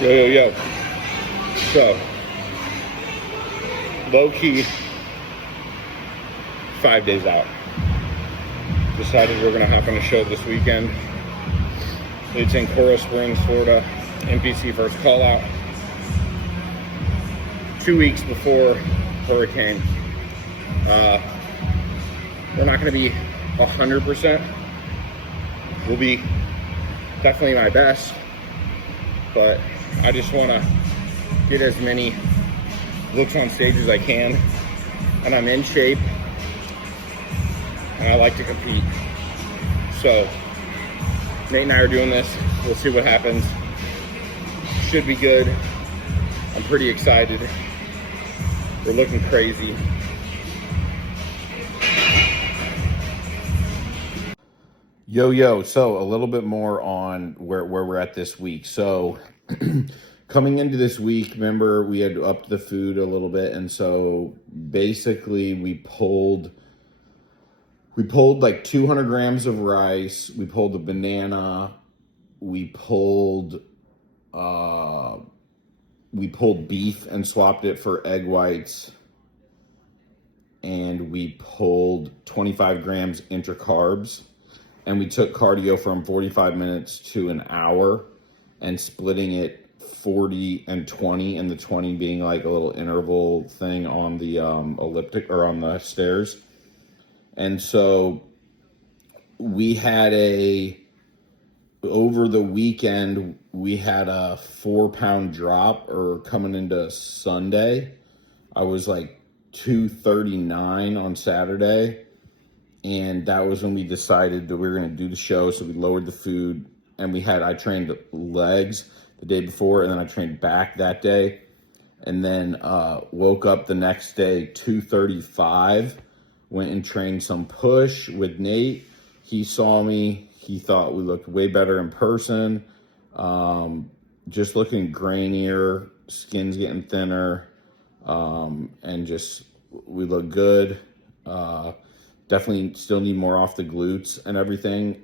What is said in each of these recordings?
Yo. So, low key, 5 days out. Decided we're gonna hop on a show this weekend. It's in Coral Springs, Florida. NPC first call out. 2 weeks before hurricane. We're not gonna be 100%. We'll be definitely my best, but I just want to get as many looks on stage as I can, and I'm in shape, and I like to compete. So Nate and I are doing this. We'll see what happens. Should be good. I'm pretty excited. We're looking crazy. Yo, so a little bit more on where we're at this week. So coming into this week, remember we had upped the food a little bit, and so basically we pulled like 200 grams of rice, we pulled a banana, we pulled beef and swapped it for egg whites, and we pulled 25 grams intra-carbs. And we took cardio from 45 minutes to an hour and splitting it 40 and 20, and the 20 being like a little interval thing on the elliptic or on the stairs. And so we had over the weekend, we had a 4-pound drop, or coming into Sunday, I was like 239 on Saturday. And that was when we decided that we were going to do the show. So we lowered the food, and I trained legs the day before, and then I trained back that day. And then woke up the next day, 235, went and trained some push with Nate. He saw me. He thought we looked way better in person. Just looking grainier, skin's getting thinner, and just we look good. Definitely still need more off the glutes and everything,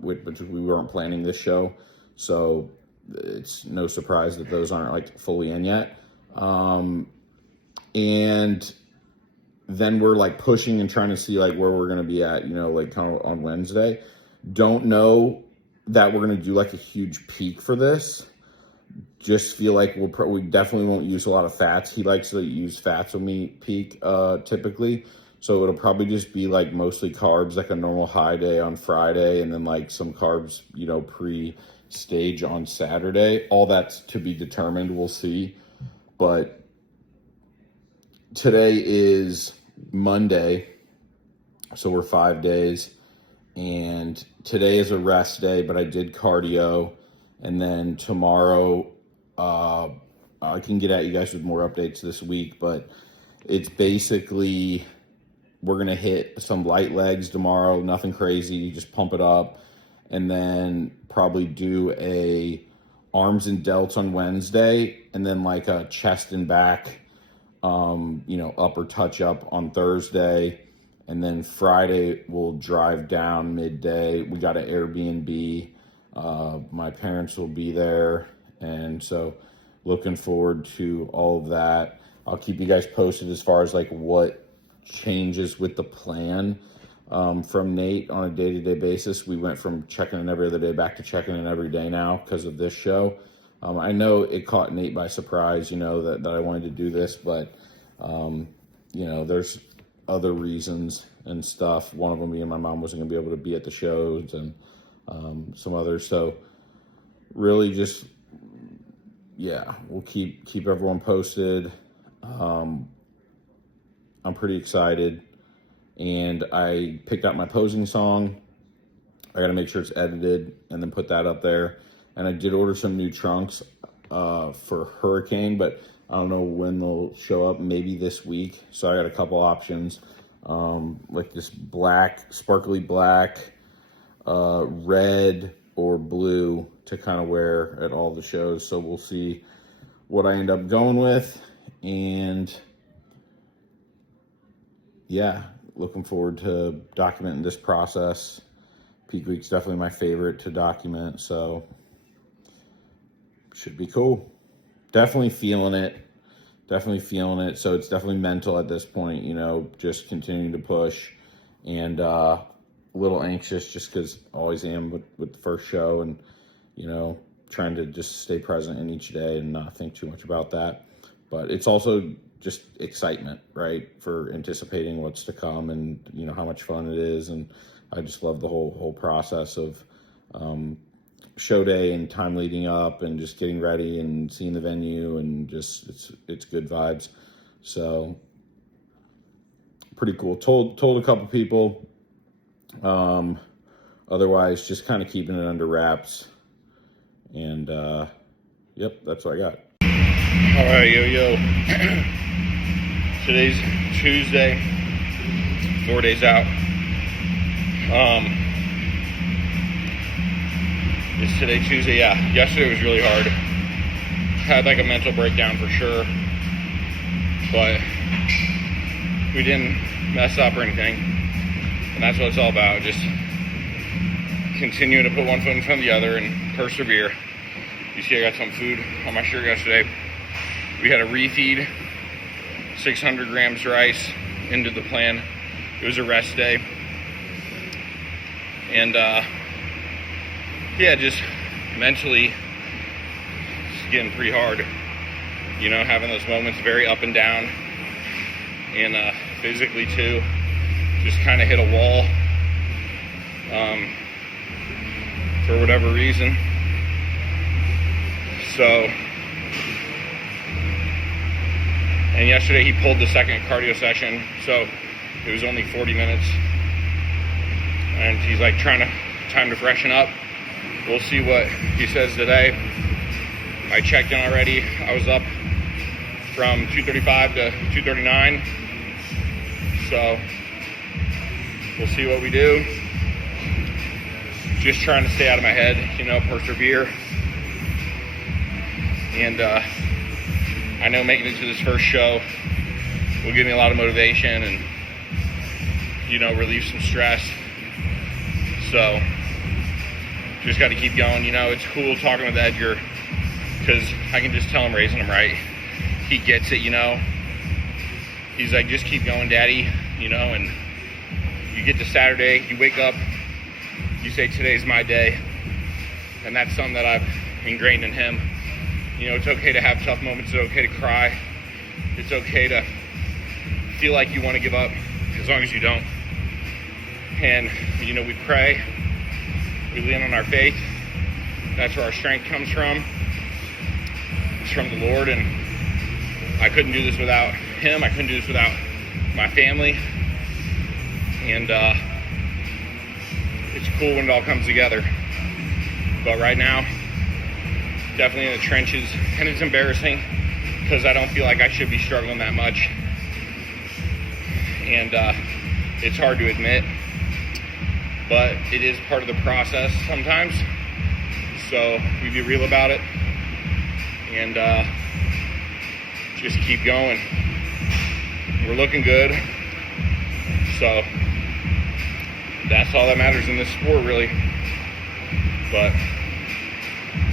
which we weren't planning this show. So it's no surprise that those aren't like fully in yet. And then we're like pushing and trying to see like where we're going to be at, like kind of on Wednesday. Don't know that we're going to do like a huge peak for this. Just feel like we definitely won't use a lot of fats. He likes to use fats when we peak, typically. So it'll probably just be like mostly carbs, like a normal high day on Friday, and then like some carbs, pre-stage on Saturday. All that's to be determined. We'll see. But today is Monday, so we're 5 days. And today is a rest day, but I did cardio. And then tomorrow, I can get at you guys with more updates this week, but it's basically, we're going to hit some light legs tomorrow, nothing crazy, just pump it up, and then probably do a arms and delts on Wednesday, and then like a chest and back, upper touch up on Thursday, and then Friday we'll drive down midday. We got an Airbnb. My parents will be there, and so looking forward to all of that. I'll keep you guys posted as far as like what changes with the plan from Nate on a day-to-day basis. We went from checking in every other day back to checking in every day now because of this show. I know it caught Nate by surprise, that I wanted to do this, but there's other reasons and stuff. One of them being my mom wasn't gonna be able to be at the shows, and some others. So really just, we'll keep everyone posted. I'm pretty excited, and I picked out my posing song. I got to make sure it's edited and then put that up there. And I did order some new trunks for Hurricane, but I don't know when they'll show up, maybe this week. So I got a couple options, like this black, sparkly black, red or blue to kind of wear at all the shows. So we'll see what I end up going with. And looking forward to documenting this process. Peak Week's definitely my favorite to document, so should should be cool. Definitely feeling it. Definitely feeling it. So it's definitely mental at this point, just continuing to push, and a little anxious just because I always am with the first show, and, trying to just stay present in each day and not think too much about that. But it's also just excitement, right, for anticipating what's to come, and, how much fun it is. And I just love the whole process of show day and time leading up and just getting ready and seeing the venue, and just it's good vibes. So pretty cool. Told a couple people. Otherwise, just kind of keeping it under wraps. And yep, that's what I got. All right, yo. Today's Tuesday, 4 days out. Is today Tuesday? Yeah. Yesterday was really hard. Had like a mental breakdown for sure, but we didn't mess up or anything, and that's what it's all about. Just continuing to put one foot in front of the other and persevere. You see, I got some food on my shirt yesterday. We had a refeed, 600 grams rice into the plan. It was a rest day, and just mentally, it's getting pretty hard. Having those moments very up and down, and physically too, just kind of hit a wall for whatever reason. So, and yesterday he pulled the second cardio session, so it was only 40 minutes, and he's like time to freshen up. We'll see what he says today. I checked in already. I was up from 235 to 239. So we'll see what we do. Just trying to stay out of my head, persevere. And I know making it to this first show will give me a lot of motivation and, relieve some stress. So just got to keep going. It's cool talking with Edgar, because I can just tell him raising him right. He gets it, He's like, just keep going, Daddy, and you get to Saturday, you wake up, you say, today's my day. And that's something that I've ingrained in him. It's okay to have tough moments. It's okay to cry. It's okay to feel like you want to give up, as long as you don't. And, we pray. We lean on our faith. That's where our strength comes from. It's from the Lord, and I couldn't do this without him. I couldn't do this without my family. And it's cool when it all comes together. But right now, definitely in the trenches, and it's embarrassing because I don't feel like I should be struggling that much. And it's hard to admit, but it is part of the process sometimes. So we be real about it, and just keep going. We're looking good, so that's all that matters in this sport, really. But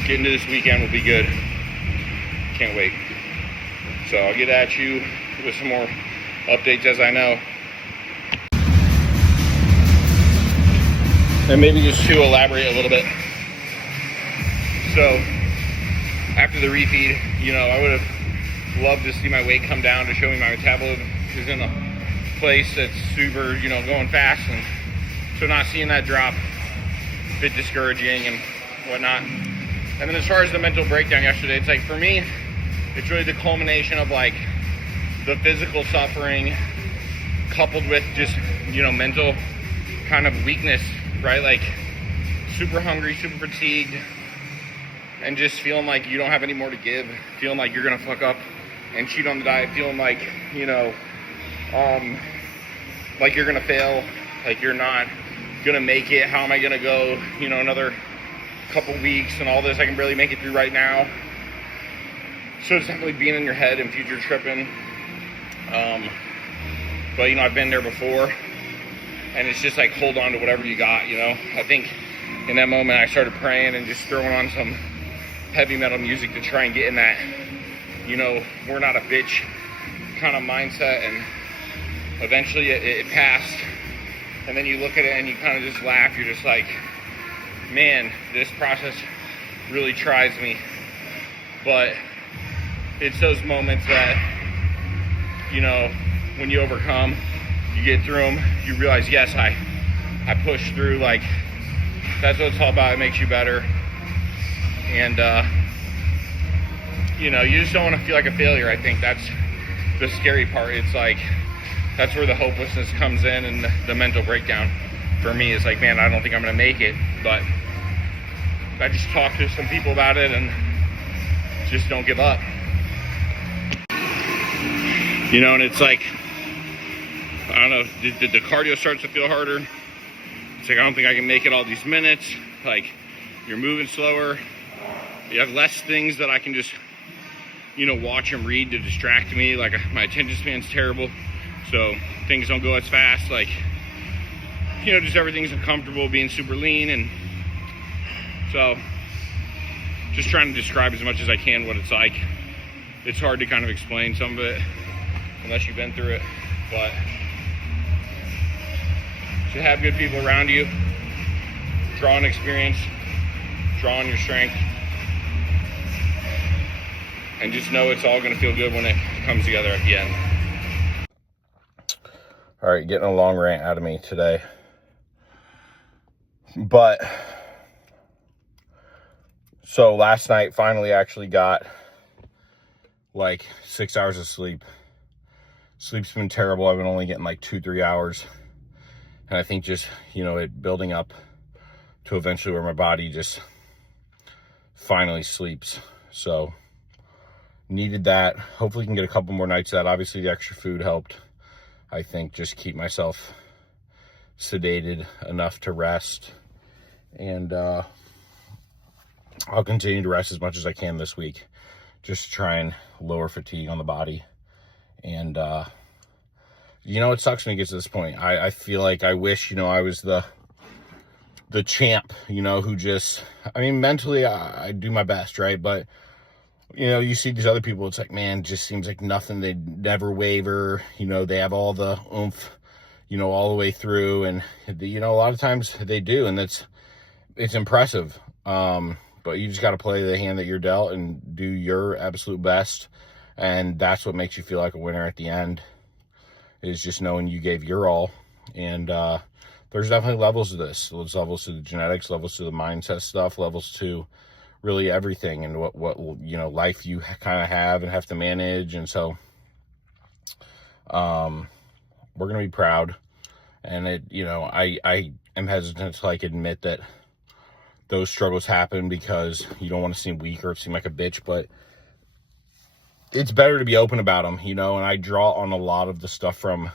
getting to this weekend will be good. Can't wait. So I'll get at you with some more updates as I know. And maybe just to elaborate a little bit. So after the refeed, I would have loved to see my weight come down to show me my metabolism is in a place that's super, going fast. And so not seeing that drop, a bit discouraging and whatnot. And then as far as the mental breakdown yesterday, it's like, for me, it's really the culmination of like the physical suffering coupled with just, mental kind of weakness, right? Like super hungry, super fatigued, and just feeling like you don't have any more to give, feeling like you're going to fuck up and cheat on the diet, feeling like, like you're going to fail, like you're not going to make it. How am I going to go, another couple weeks and all this? I can barely make it through right now. So it's definitely being in your head and future tripping. But, I've been there before, and it's just like, hold on to whatever you got, I think in that moment I started praying and just throwing on some heavy metal music to try and get in that, we're not a bitch kind of mindset. And eventually it passed. And then you look at it and you kind of just laugh. You're just like, man, this process really tries me. But it's those moments that, when you overcome, you get through them, you realize, yes, I pushed through. Like, that's what it's all about. It makes you better. And, you just don't want to feel like a failure. I think that's the scary part. It's like, that's where the hopelessness comes in, and the mental breakdown for me is like, man, I don't think I'm going to make it. But I just talked to some people about it, and just don't give up. And it's like, I don't know, did the cardio starts to feel harder? It's like, I don't think I can make it all these minutes. Like, you're moving slower. You have less things that I can just, watch and read to distract me. Like, my attention span's terrible, so things don't go as fast. Like, just everything's uncomfortable, being super lean. And so just trying to describe as much as I can what it's like. It's hard to kind of explain some of it unless you've been through it. But to have good people around you, draw on experience, draw on your strength, and just know it's all going to feel good when it comes together at the end. All right, getting a long rant out of me today. But so last night finally actually got like 6 hours of sleep. Sleep's been terrible. I've been only getting like 2-3 hours. And I think just, it building up to eventually where my body just finally sleeps. So needed that. Hopefully can get a couple more nights of that. Obviously the extra food helped. I think just keep myself sedated enough to rest. And I'll continue to rest as much as I can this week. Just to try and lower fatigue on the body. And, it sucks when it gets to this point. I feel like I wish, I was the champ, who just, mentally I do my best, right? But, you see these other people, it's like, man, it just seems like nothing. They never waver. They have all the oomph, all the way through. And, a lot of times they do. And it's impressive. But you just got to play the hand that you're dealt and do your absolute best. And that's what makes you feel like a winner at the end, is just knowing you gave your all. And there's definitely levels to this. There's levels to the genetics, levels to the mindset stuff, levels to really everything, and what life you kind of have and have to manage. And so we're going to be proud. And I am hesitant to admit that those struggles happen because you don't want to seem weak or seem like a bitch, but it's better to be open about them, and I draw on a lot of the stuff from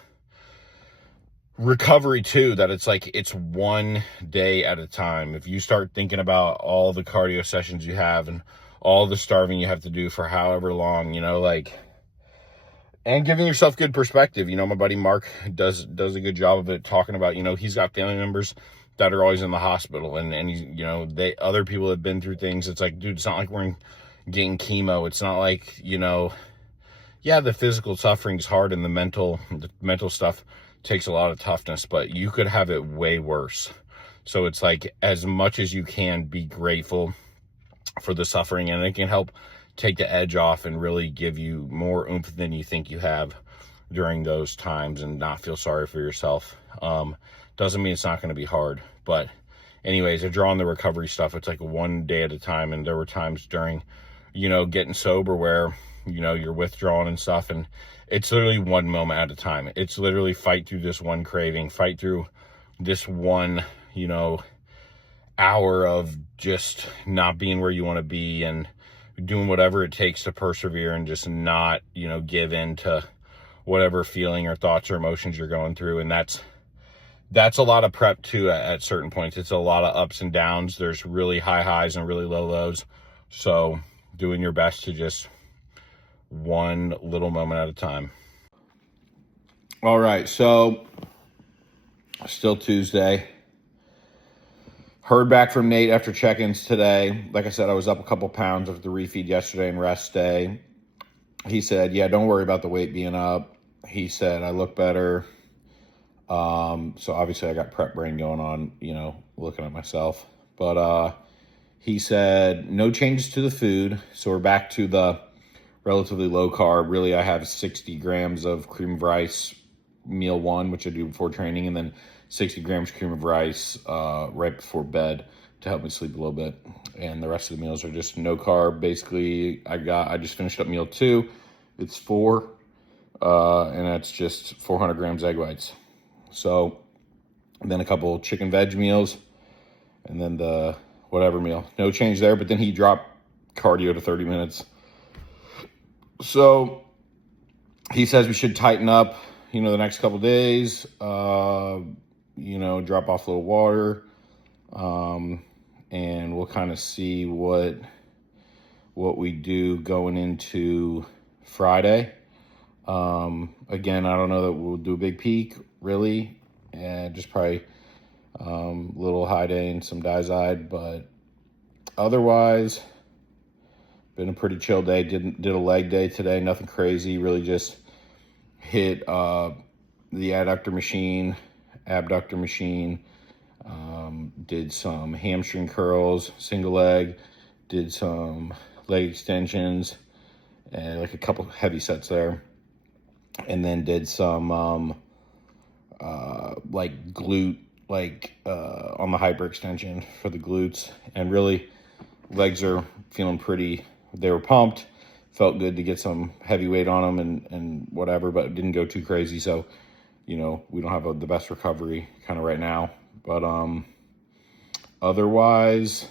recovery too, that it's like, it's one day at a time. If you start thinking about all the cardio sessions you have and all the starving you have to do for however long, and giving yourself good perspective. My buddy Mark does a good job of it, talking about, he's got family members that are always in the hospital, and he's, other people have been through things. It's like, dude, it's not like we're getting chemo. It's not like, the physical suffering is hard, and the mental stuff takes a lot of toughness, but you could have it way worse. So it's like, as much as you can, be grateful for the suffering, and it can help take the edge off and really give you more oomph than you think you have during those times, and not feel sorry for yourself. Doesn't mean it's not going to be hard, but anyways, I draw on the recovery stuff. It's like one day at a time. And there were times during, getting sober where, you're withdrawing and stuff, and it's literally one moment at a time. It's literally fight through this one craving, fight through this one, hour of just not being where you want to be, and doing whatever it takes to persevere and just not, give in to whatever feeling or thoughts or emotions you're going through. And that's a lot of prep too at certain points. It's a lot of ups and downs. There's really high highs and really low lows. So doing your best to just one little moment at a time. All right, so still Tuesday. Heard back from Nate after check-ins today. Like I said, I was up a couple pounds after the refeed yesterday and rest day. He said, yeah, don't worry about the weight being up. He said, I look better. So obviously I got prep brain going on, looking at myself. But he said, no changes to the food. So we're back to the relatively low carb. Really, I have 60 grams of cream of rice meal one, which I do before training, and then 60 grams cream of rice right before bed to help me sleep a little bit. And the rest of the meals are just no carb. Basically, I just finished up meal 2. It's 4, and that's just 400 grams egg whites. So then a couple chicken veg meals, and then the whatever meal. No change there, but then he dropped cardio to 30 minutes. So he says we should tighten up, the next couple days, drop off a little water, and we'll kind of see what we do going into Friday. Again, I don't know that we'll do a big peak, really, and just probably a little high day and some Dizide, but otherwise, been a pretty chill day. Did a leg day today, nothing crazy, really just hit the adductor machine, abductor machine, did some hamstring curls, single leg, did some leg extensions, and like a couple heavy sets there, and then did some like glute, on the hyperextension for the glutes. And really, legs are feeling pretty, they were pumped, felt good to get some heavy weight on them and whatever, but it didn't go too crazy. So, we don't have the best recovery kind of right now, but otherwise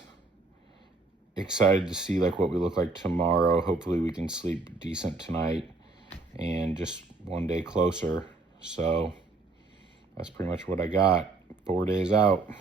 excited to see what we look like tomorrow. Hopefully we can sleep decent tonight and just one day closer. So that's pretty much what I got. 4 days out.